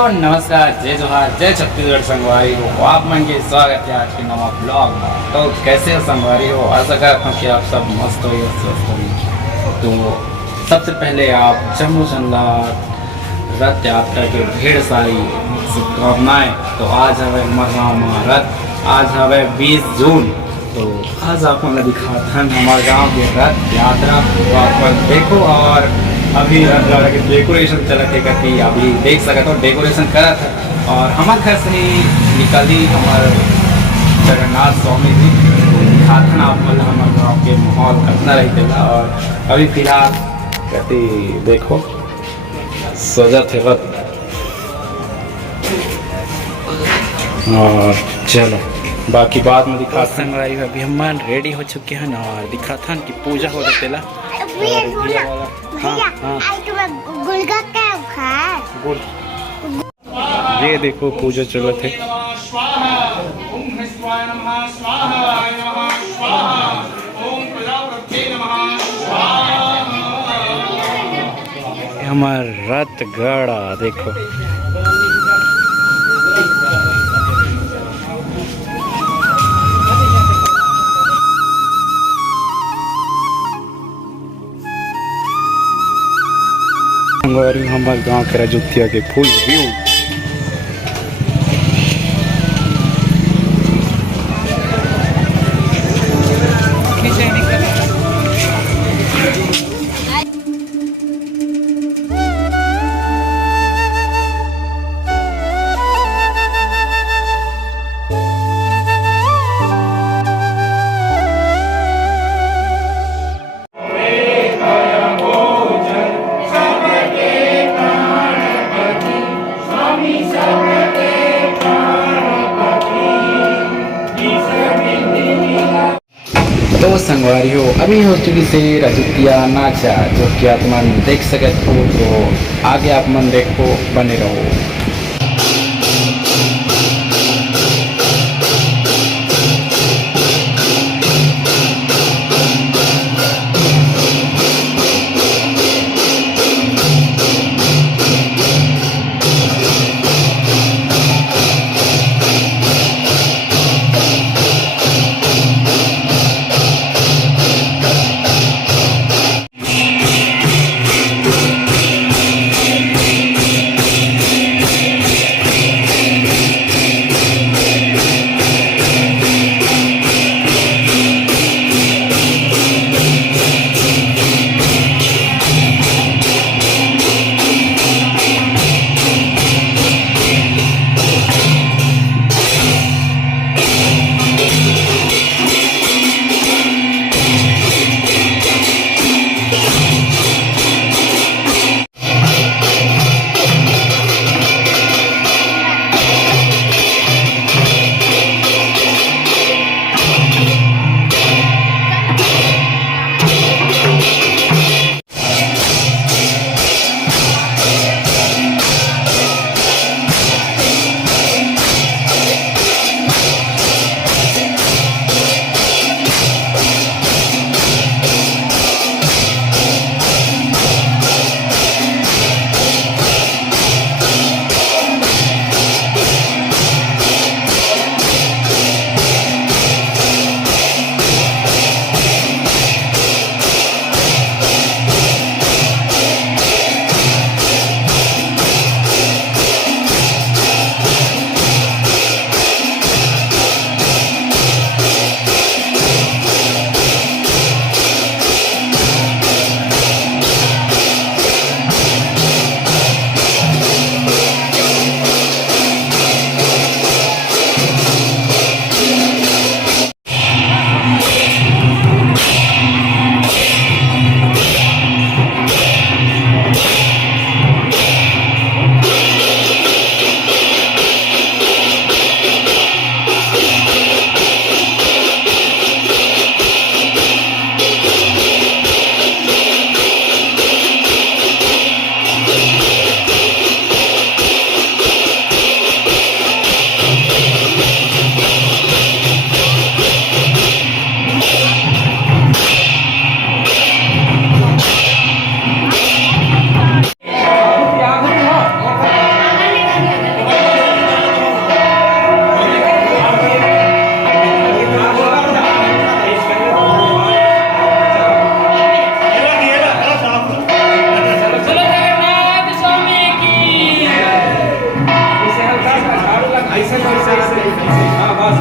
हेलो नमस्कार जय जोहार जय छत्तीसगढ़ संगवारी हो। आप मन के स्वागत है आज के नवा ब्लॉग में। तो कैसे हो संगवारी हो? आशा करता हूँ कि आप सब मस्त हो स्वस्थ हो। तो सबसे पहले आप जम्मू चंदा रथ यात्रा के ढेर सारी शुभकामनाएं। तो आज हमें हमारे गाँव में रथ, आज हमें 20 जून। तो आज आपको मैं दिखाता हूँ हमारे गाँव के रथ यात्रा। तो आप देखो और अभी रथ यात्रा के डेकोरेशन चला थे करती अभी देख सकते हो डेकोरेशन करा था। और हमारे घर से निकली हमारे जगन्नाथ स्वामी जी दिखाता ना आप मतलब हमारे गाँव के माहौल कितना रही थे। और अभी फिलहाल कहती देखो सजा थे रथ। और चलो बाकी बाद में दिखाते हैं। अभी हम रेडी हो चुके हैं और दिखाता कि पूजा हो रही है। गुड़ ये देखो पूजा चल थे। हमार रथ गड़ा देखो। हमारे गांव के राजुतिया के फुल व्यू। तो संगवारी हो अभी हो चुकी से राजुतिया नाचा जो कि आप मन देख सकते हो। तो आगे आप मन देखो बने रहो। ऐसे हाँ बस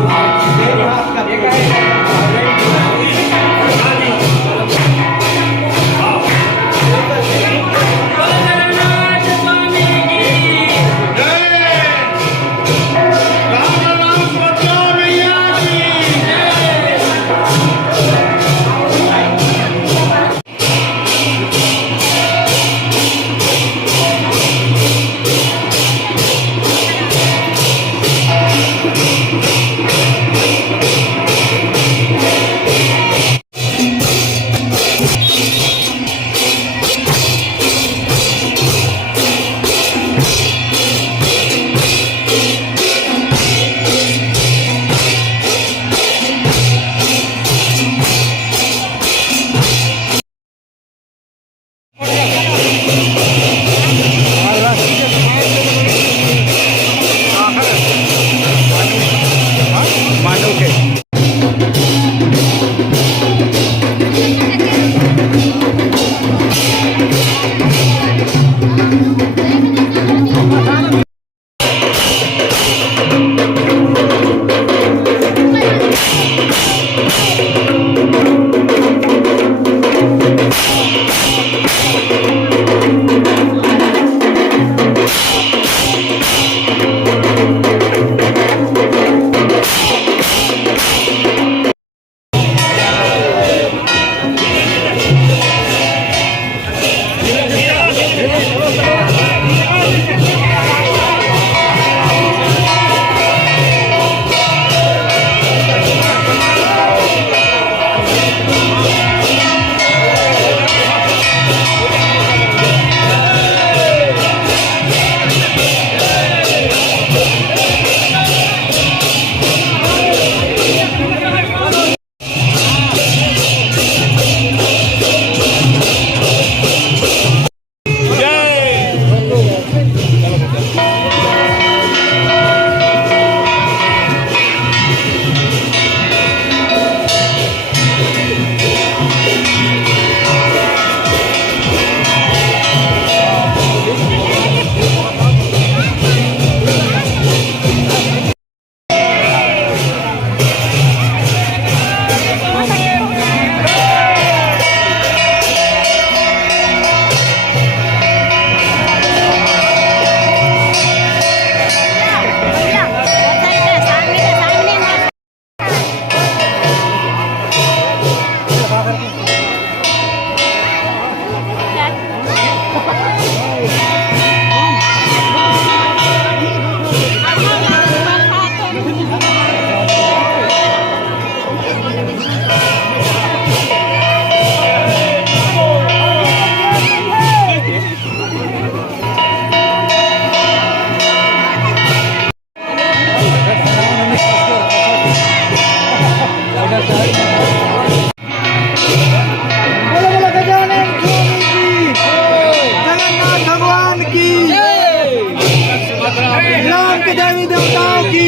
देवी देवताओं की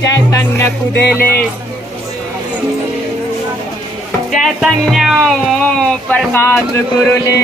चैतन्य कुदेले चैतन्य प्रकाश गुरुले